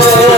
Senhor.